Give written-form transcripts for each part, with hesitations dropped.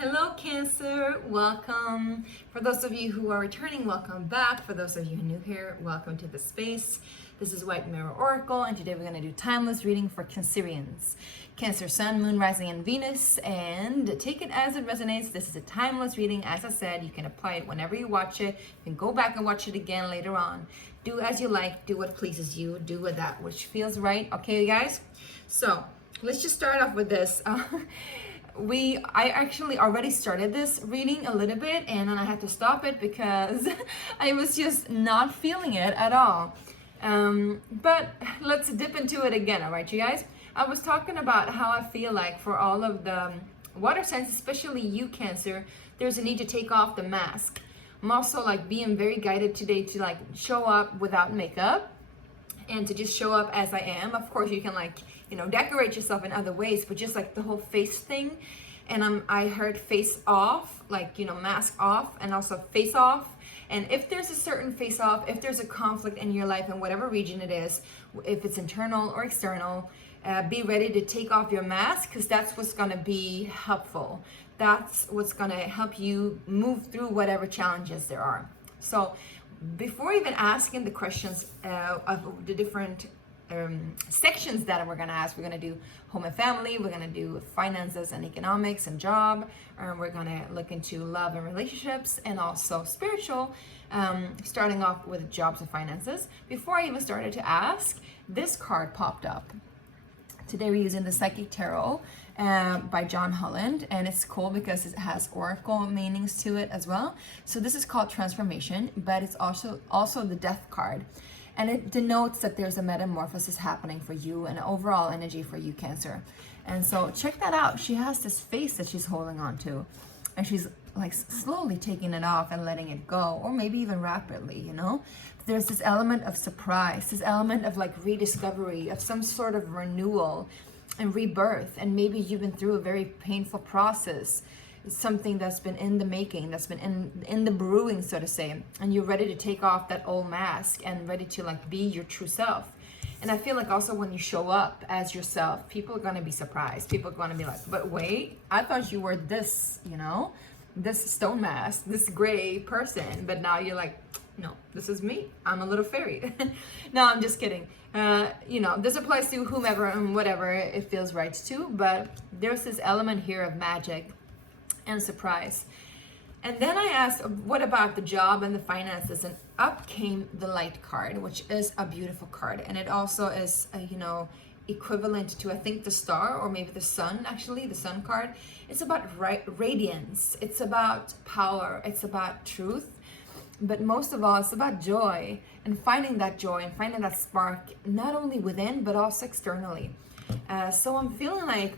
Hello Cancer, welcome. For those of you who are returning, welcome back. For those of you who are new here, welcome to the space. This is White Mirror Oracle, and today we're going to do timeless reading for Cancerians. Cancer Sun, Moon, Rising, and Venus, and take it as it resonates. This is a timeless reading. As I said, you can apply it whenever you watch it. You can go back and watch it again later on. Do as you like, do what pleases you, do with that which feels right. Okay, guys? So let's just start off with this. I actually already started this reading a little bit, and then I had to stop it because I was just not feeling it at all. But let's dip into it again, all right, you guys? I was talking about how I feel like for all of the water signs, especially you, Cancer, there's a need to take off the mask. I'm also like being very guided today to like show up without makeup and to just show up as I am. Of course, you can like, decorate yourself in other ways, but just like the whole face thing. And I heard face off, like, mask off, and also face off. And if there's a certain face off, if there's a conflict in your life in whatever region it is, if it's internal or external, be ready to take off your mask, because that's what's going to be helpful. That's what's going to help you move through whatever challenges there are. So before even asking the questions of the different sections that we're going to ask, we're going to do home and family, we're going to do finances and economics and job, we're going to look into love and relationships, and also spiritual, starting off with jobs and finances. Before I even started to ask, this card popped up. Today we're using the Psychic Tarot by John Holland, and it's cool because it has oracle meanings to it as well. So this is called transformation, but it's also the death card. And it denotes that there's a metamorphosis happening for you, and overall energy for you, Cancer. And so check that out. She has this face that she's holding on to, and she's like slowly taking it off and letting it go, or maybe even rapidly, There's this element of surprise, this element of like rediscovery, of some sort of renewal and rebirth. And maybe you've been through a very painful process. It's something that's been in the making, that's been in the brewing, so to say, and you're ready to take off that old mask and ready to like be your true self. And I feel like also when you show up as yourself, people are going to be surprised. People are going to be like, but wait, I thought you were this, this stone mask, this gray person, but now you're like, no, this is me. I'm a little fairy. No, I'm just kidding. This applies to whomever and whatever it feels right to, but there's this element here of magic and surprise. And then I asked, what about the job and the finances? And up came the Light card, which is a beautiful card. And it also is, equivalent to, I think, the star, or maybe the sun, actually, the sun card. It's about radiance. It's about power. It's about truth. But most of all, it's about joy, and finding that joy and finding that spark, not only within, but also externally. So I'm feeling like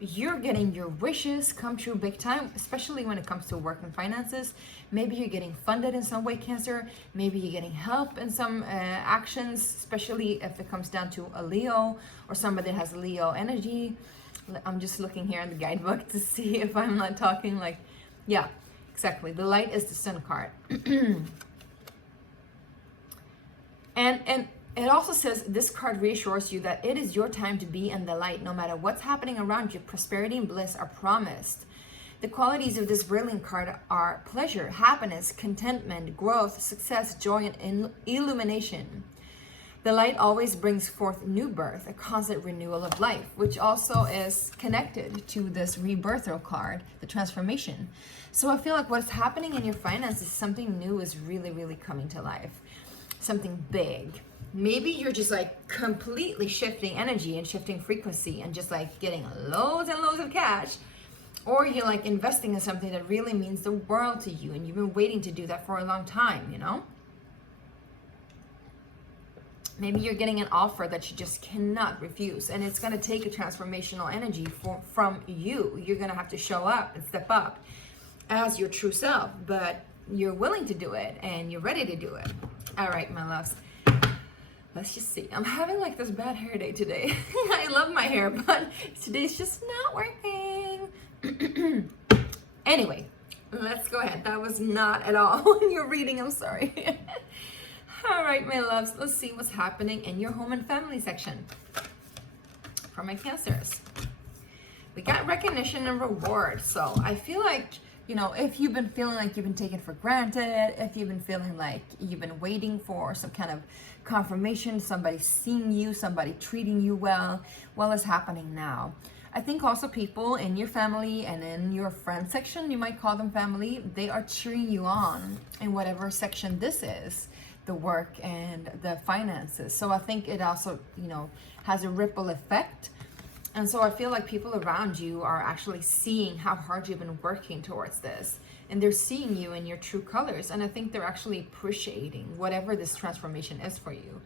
you're getting your wishes come true big time, especially when it comes to work and finances. Maybe you're getting funded in some way, Cancer. Maybe you're getting help in some actions, especially if it comes down to a Leo or somebody that has Leo energy. I'm just looking here in the guidebook to see if I'm not talking like, yeah, exactly. The Light is the Sun card. And it also says this card reassures you that it is your time to be in the light. No matter what's happening around you, prosperity and bliss are promised. The qualities of this brilliant card are pleasure, happiness, contentment, growth, success, joy, and illumination. The light always brings forth new birth, a constant renewal of life, which also is connected to this rebirthal card, the transformation. So I feel like what's happening in your finances, something new is really, really coming to life. Something big. Maybe you're just like completely shifting energy and shifting frequency and just like getting loads and loads of cash. Or you're like investing in something that really means the world to you, and you've been waiting to do that for a long time, Maybe you're getting an offer that you just cannot refuse, and it's going to take a transformational energy from you. You're going to have to show up and step up as your true self, but you're willing to do it and you're ready to do it. All right, my loves. Let's just see. I'm having like this bad hair day today. I love my hair, but today's just not working. Anyway, let's go ahead. That was not at all in your reading. I'm sorry. All right, my loves. Let's see what's happening in your home and family section for my Cancers. We got recognition and reward. So I feel like, you know, if you've been feeling like you've been taken for granted, if you've been feeling like you've been waiting for some kind of confirmation, somebody seeing you, somebody treating you well, it's happening now. I think also people in your family and in your friend section, you might call them family, they are cheering you on in whatever section this is, the work and the finances. So I think it also, you know, has a ripple effect. And so I feel like people around you are actually seeing how hard you've been working towards this. And they're seeing you in your true colors. And I think they're actually appreciating whatever this transformation is for you.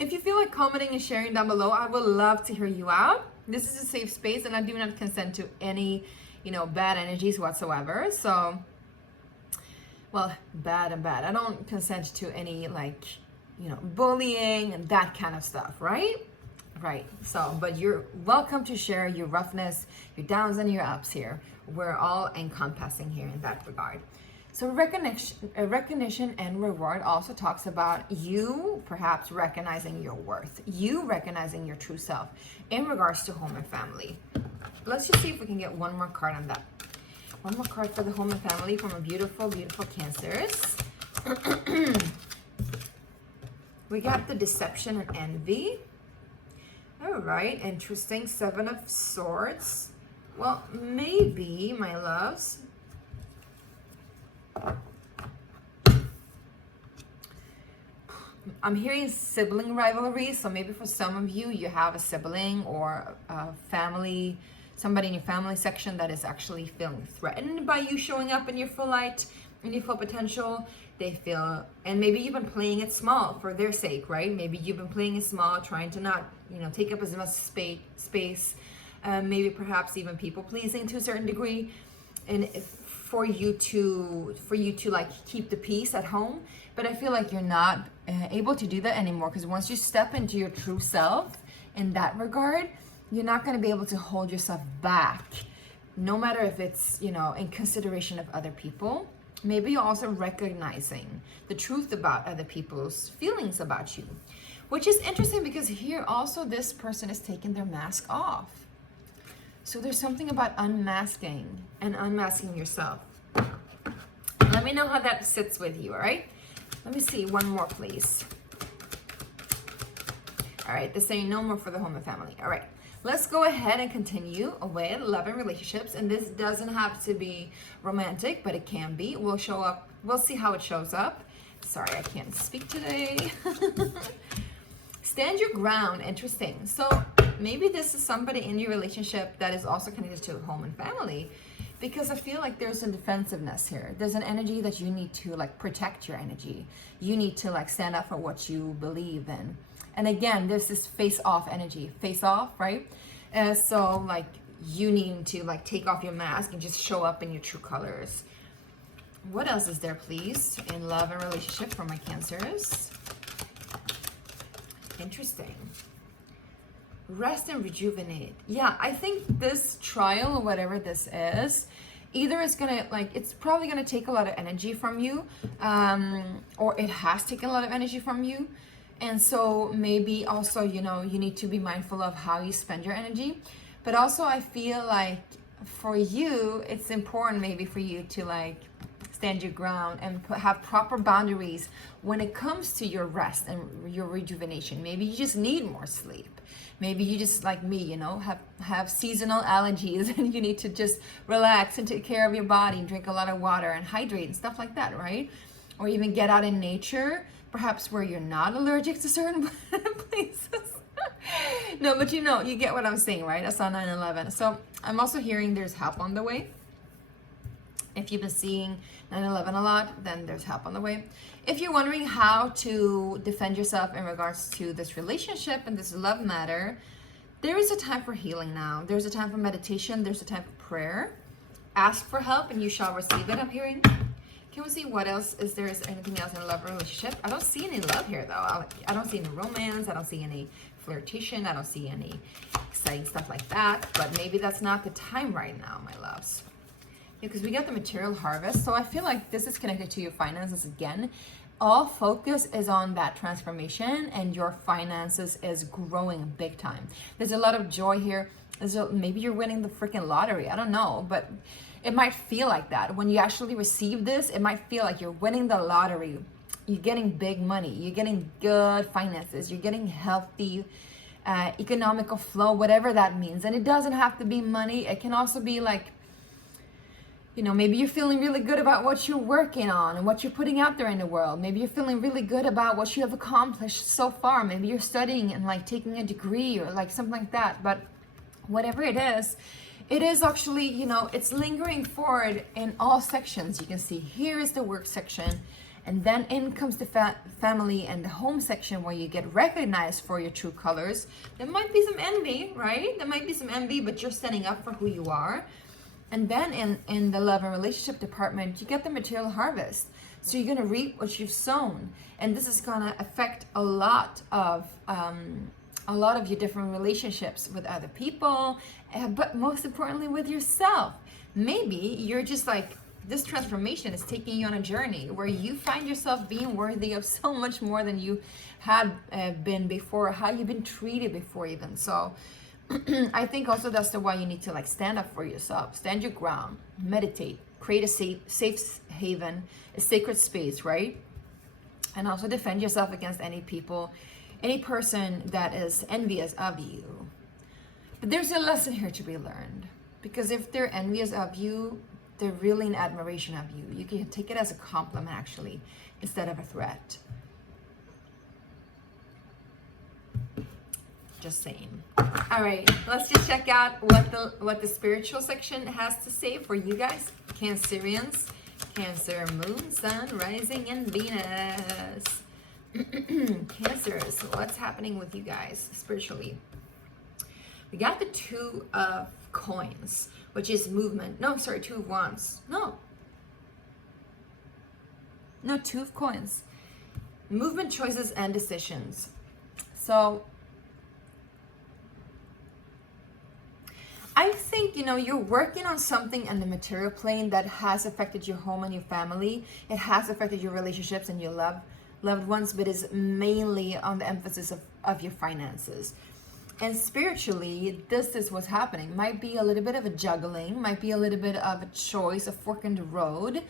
If you feel like commenting and sharing down below, I would love to hear you out. This is a safe space and I do not consent to any, you know, bad energies whatsoever. So, well, bad and bad. I don't consent to any, like, you know, bullying and that kind of stuff, right? Right. So, but you're welcome to share your roughness, your downs and your ups here. We're all encompassing here in that regard. So recognition and reward also talks about you perhaps recognizing your worth, you recognizing your true self in regards to home and family. Let's just see if we can get one more card on that. One more card for the home and family from a beautiful, beautiful Cancers. We got the deception and envy. All right, interesting. 7 of Swords. Well, maybe, my loves, I'm hearing sibling rivalry. So maybe for some of you, you have a sibling or a family, somebody in your family section that is actually feeling threatened by you showing up in your full light, in your full potential. They feel, and maybe you've been playing it small for their sake, right? Maybe you've been playing it small, trying to not, you know, take up as much space. Maybe perhaps even people pleasing to a certain degree, and for you to like keep the peace at home. But I feel like you're not able to do that anymore, because once you step into your true self in that regard, you're not going to be able to hold yourself back, no matter if it's, you know, in consideration of other people. Maybe you're also recognizing the truth about other people's feelings about you, which is interesting because here also this person is taking their mask off. So there's something about unmasking and unmasking yourself. Let me know how that sits with you, all right? Let me see one more, please. All right, they're saying no more for the home and family. All right, let's go ahead and continue with love and relationships. And this doesn't have to be romantic, but it can be. We'll show up. We'll see how it shows up. Sorry, I can't speak today. Stand your ground. Interesting. So maybe this is somebody in your relationship that is also connected to home and family, because I feel like there's a defensiveness here. There's an energy that you need to like protect your energy. You need to like stand up for what you believe in. And again, there's this face off energy, face off, right? So like you need to like take off your mask and just show up in your true colors. What else is there, please, in love and relationship for my Cancers? Interesting. Rest and rejuvenate. Yeah, I think this trial or whatever this is, either it's gonna like, it's probably gonna take a lot of energy from you, or it has taken a lot of energy from you. And so maybe also, you know, you need to be mindful of how you spend your energy. But also I feel like for you, it's important maybe for you to like stand your ground and have proper boundaries when it comes to your rest and your rejuvenation. Maybe you just need more sleep. Maybe you just, like me, you know, have seasonal allergies and you need to just relax and take care of your body and drink a lot of water and hydrate and stuff like that, right? Or even get out in nature, perhaps where you're not allergic to certain places. No, but you know, you get what I'm saying, right? I saw 9/11. So I'm also hearing there's help on the way. If you've been seeing 9/11 a lot, then there's help on the way. If you're wondering how to defend yourself in regards to this relationship and this love matter, there is a time for healing now. There's a time for meditation. There's a time for prayer. Ask for help and you shall receive it, I'm hearing. Can we see what else? Is there anything else in a love relationship? I don't see any love here, though. I don't see any romance. I don't see any flirtation. I don't see any exciting stuff like that. But maybe that's not the time right now, my loves. Because we got the material harvest. So I feel like this is connected to your finances again. all focus is on that transformation, and your finances is growing big time. There's a lot of joy here. Maybe you're winning the freaking lottery. I don't know, but it might feel like that. When you actually receive this, it might feel like you're winning the lottery. You're getting big money. You're getting good finances. You're getting healthy, economical flow, whatever that means. And it doesn't have to be money. It can also be like, you know, maybe you're feeling really good about what you're working on and what you're putting out there in the world. Maybe you're feeling really good about what you have accomplished so far. Maybe you're studying and like taking a degree or like something like that. But whatever it is actually, you know, it's lingering forward in all sections. You can see here is the work section, and then in comes the family and the home section, where you get recognized for your true colors. There might be some envy, right? There might be some envy, but you're standing up for who you are. And then in the love and relationship department, you get the material harvest. So you're gonna reap what you've sown, and this is gonna affect a lot of your different relationships with other people, but most importantly with yourself. Maybe you're just like, this transformation is taking you on a journey where you find yourself being worthy of so much more than you had been before, how you've been treated before even. So I think also that's the why you need to like stand up for yourself, stand your ground, meditate, create a safe haven, a sacred space, right? And also defend yourself against any people, any person that is envious of you. But there's a lesson here to be learned, because if they're envious of you, they're really in admiration of you. You can take it as a compliment actually, instead of a threat. Just saying. All right, let's just check out what the spiritual section has to say for you guys, Cancerians, Cancer, Moon, Sun, Rising, and Venus. Cancers, what's happening with you guys spiritually? We got the Two of Coins, which is movement. No, sorry, Two of Wands. No, Two of Coins. Movement, choices, and decisions. So I think, you know, you're working on something in the material plane that has affected your home and your family. It has affected your relationships and your loved ones, but is mainly on the emphasis of your finances. And spiritually, this is what's happening. Might be a little bit of a juggling, might be a little bit of a choice, a fork in the road,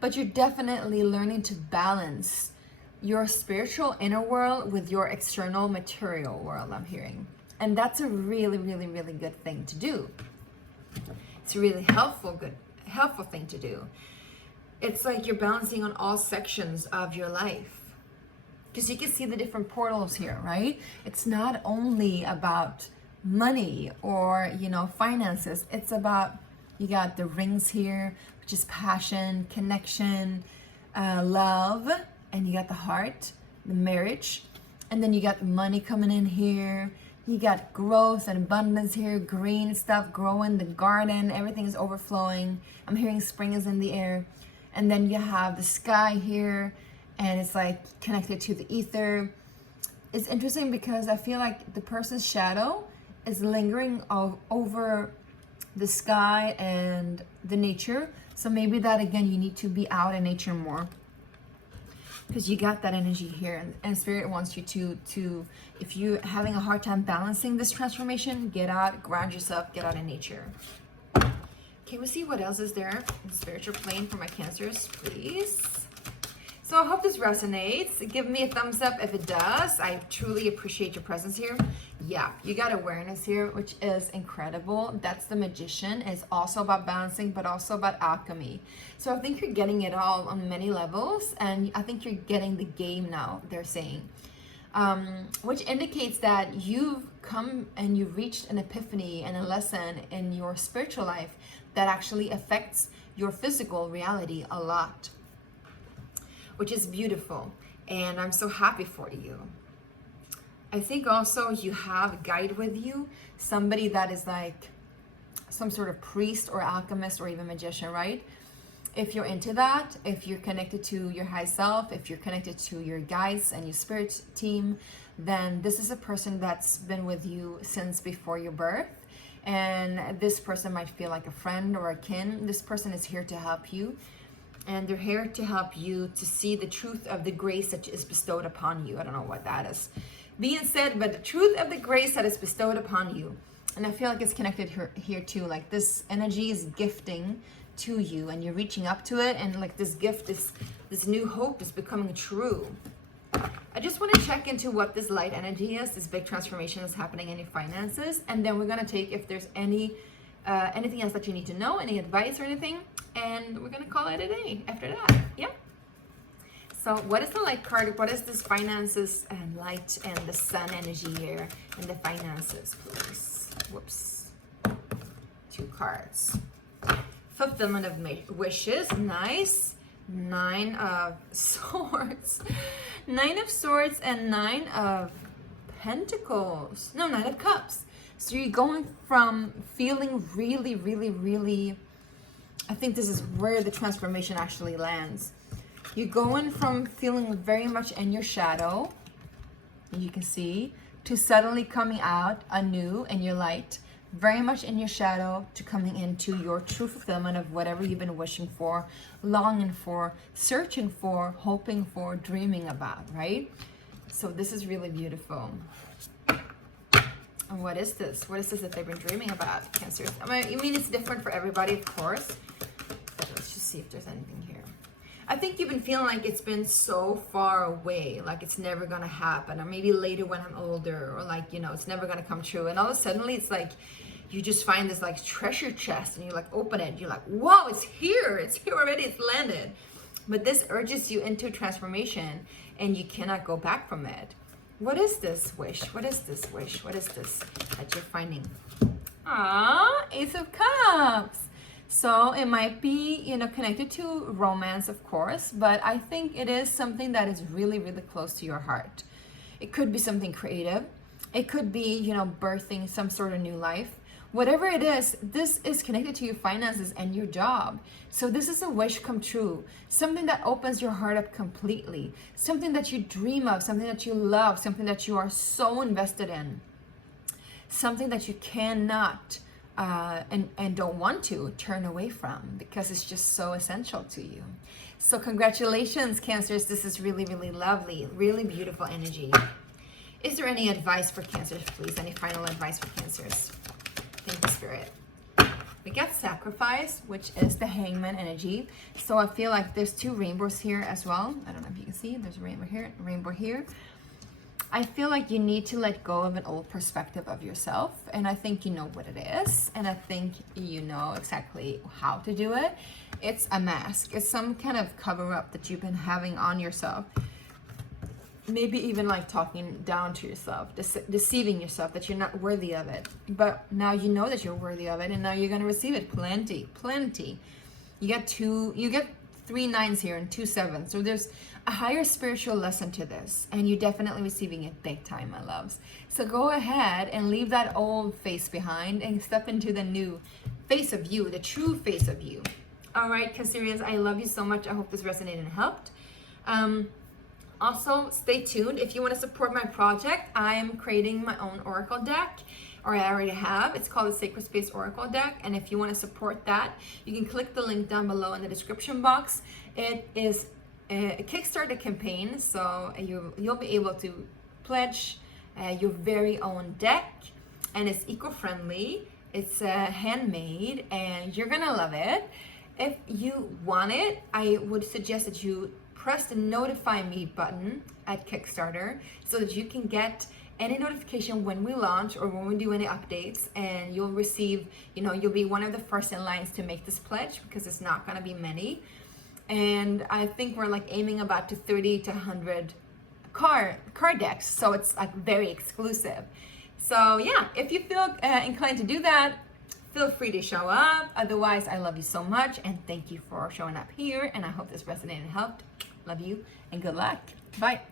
but you're definitely learning to balance your spiritual inner world with your external material world, I'm hearing. And that's a really, really, really good thing to do. It's a really helpful thing to do. It's like you're balancing on all sections of your life. Because you can see the different portals here, right? It's not only about money or, you know, finances. It's about, you got the rings here, which is passion, connection, love, and you got the heart, the marriage, and then you got money coming in here. You got growth and abundance here, green stuff growing, the garden, everything is overflowing. I'm hearing spring is in the air. And then you have the sky here, and it's like connected to the ether. It's interesting because I feel like the person's shadow is lingering over the sky and the nature. So maybe that, again, you need to be out in nature more, because you got that energy here, and Spirit wants you to, if you're having a hard time balancing this transformation, get out, ground yourself, get out in nature. Can we see what else is there in the spiritual plane for my Cancers, please? So I hope this resonates. Give me a thumbs up if it does. I truly appreciate your presence here. Yeah, you got awareness here, which is incredible. That's the Magician. It's also about balancing, but also about alchemy. So I think you're getting it all on many levels, and I think you're getting the game now, they're saying. Which indicates that you've come and you've reached an epiphany and a lesson in your spiritual life that actually affects your physical reality a lot, which is beautiful, and I'm so happy for you. I think also you have a guide with you, somebody that is like some sort of priest or alchemist or even magician, right? If you're into that, if you're connected to your high self, if you're connected to your guides and your spirit team, then this is a person that's been with you since before your birth. And this person might feel like a friend or a kin. This person is here to help you. And they're here to help you to see the truth of the grace that is bestowed upon you. I don't know what that is being said, but the truth of the grace that is bestowed upon you. And I feel like it's connected here too. Like this energy is gifting to you, and you're reaching up to it, and like this gift is, this new hope is becoming true. I just want to check into what this light energy is, this big transformation that's happening in your finances, and then we're going to take if there's anything else that you need to know, any advice or anything, and we're going to call it a day after that. Yeah. So what is the light card? What is this finances and light and the sun energy here and the finances, please? Whoops. 2 cards. Fulfillment of wishes. Nice. 9 of Swords. 9 of Swords and 9 of Pentacles. No, 9 of Cups. So you're going from feeling really, really, really, I think this is where the transformation actually lands. You're going from feeling very much in your shadow, you can see, to suddenly coming out anew in your light, very much in your shadow, to coming into your true fulfillment of whatever you've been wishing for, longing for, searching for, hoping for, dreaming about, right? So this is really beautiful. And what is this? What is this that they've been dreaming about, Cancer? I mean, it's different for everybody, of course. But let's just see if there's anything here. I think you've been feeling like it's been so far away, like it's never gonna happen, or maybe later when I'm older, or like, you know, it's never gonna come true. And all of a sudden, it's like you just find this like treasure chest, and you like open it, you're like, whoa, it's here already, it's landed. But this urges you into transformation, and you cannot go back from it. What is this wish? What is this wish? What is this that you're finding? Ah, Ace of Cups. So it might be, you know, connected to romance, of course, but I think it is something that is really, really close to your heart. It could be something creative. It could be, you know, birthing some sort of new life. Whatever it is, this is connected to your finances and your job. So this is a wish come true. Something that opens your heart up completely. Something that you dream of, something that you love, something that you are so invested in. Something that you cannot and don't want to turn away from, because it's just so essential to you. So congratulations, Cancers. This is really, really lovely, really beautiful energy. Is there any advice for Cancers, please? Any final advice for Cancers? Thank you, Spirit. We got Sacrifice, which is the Hangman energy. So I feel like there's 2 rainbows here as well. I don't know if you can see. There's a rainbow here. I feel like you need to let go of an old perspective of yourself, and I think you know what it is, and I think you know exactly how to do it. It's a mask. It's some kind of cover-up that you've been having on yourself. Maybe even like talking down to yourself, deceiving yourself that you're not worthy of it. But now you know that you're worthy of it, and now you're going to receive it plenty. You get 3 9s here and 2 7s. So there's a higher spiritual lesson to this, and you're definitely receiving it big time, my loves. So go ahead and leave that old face behind and step into the new face of you, the true face of you. All right, Cancerians, I love you so much. I hope this resonated and helped. Also, stay tuned. If you want to support my project, I am creating my own Oracle deck, or I already have. It's called the Sacred Space Oracle deck. And if you want to support that, you can click the link down below in the description box. It is a Kickstarter campaign, so you'll be able to pledge your very own deck, and it's eco-friendly. It's handmade, and you're gonna love it. If you want it, I would suggest that you press the notify me button at Kickstarter so that you can get any notification when we launch or when we do any updates, and you'll receive, you know, you'll be one of the first in lines to make this pledge, because it's not going to be many. And I think we're like aiming about to 30 to 100 card decks, so it's like very exclusive. So yeah, if you feel inclined to do that, feel free to show up. Otherwise, I love you so much, and thank you for showing up here, and I hope this resonated and helped. Love you, and good luck. Bye.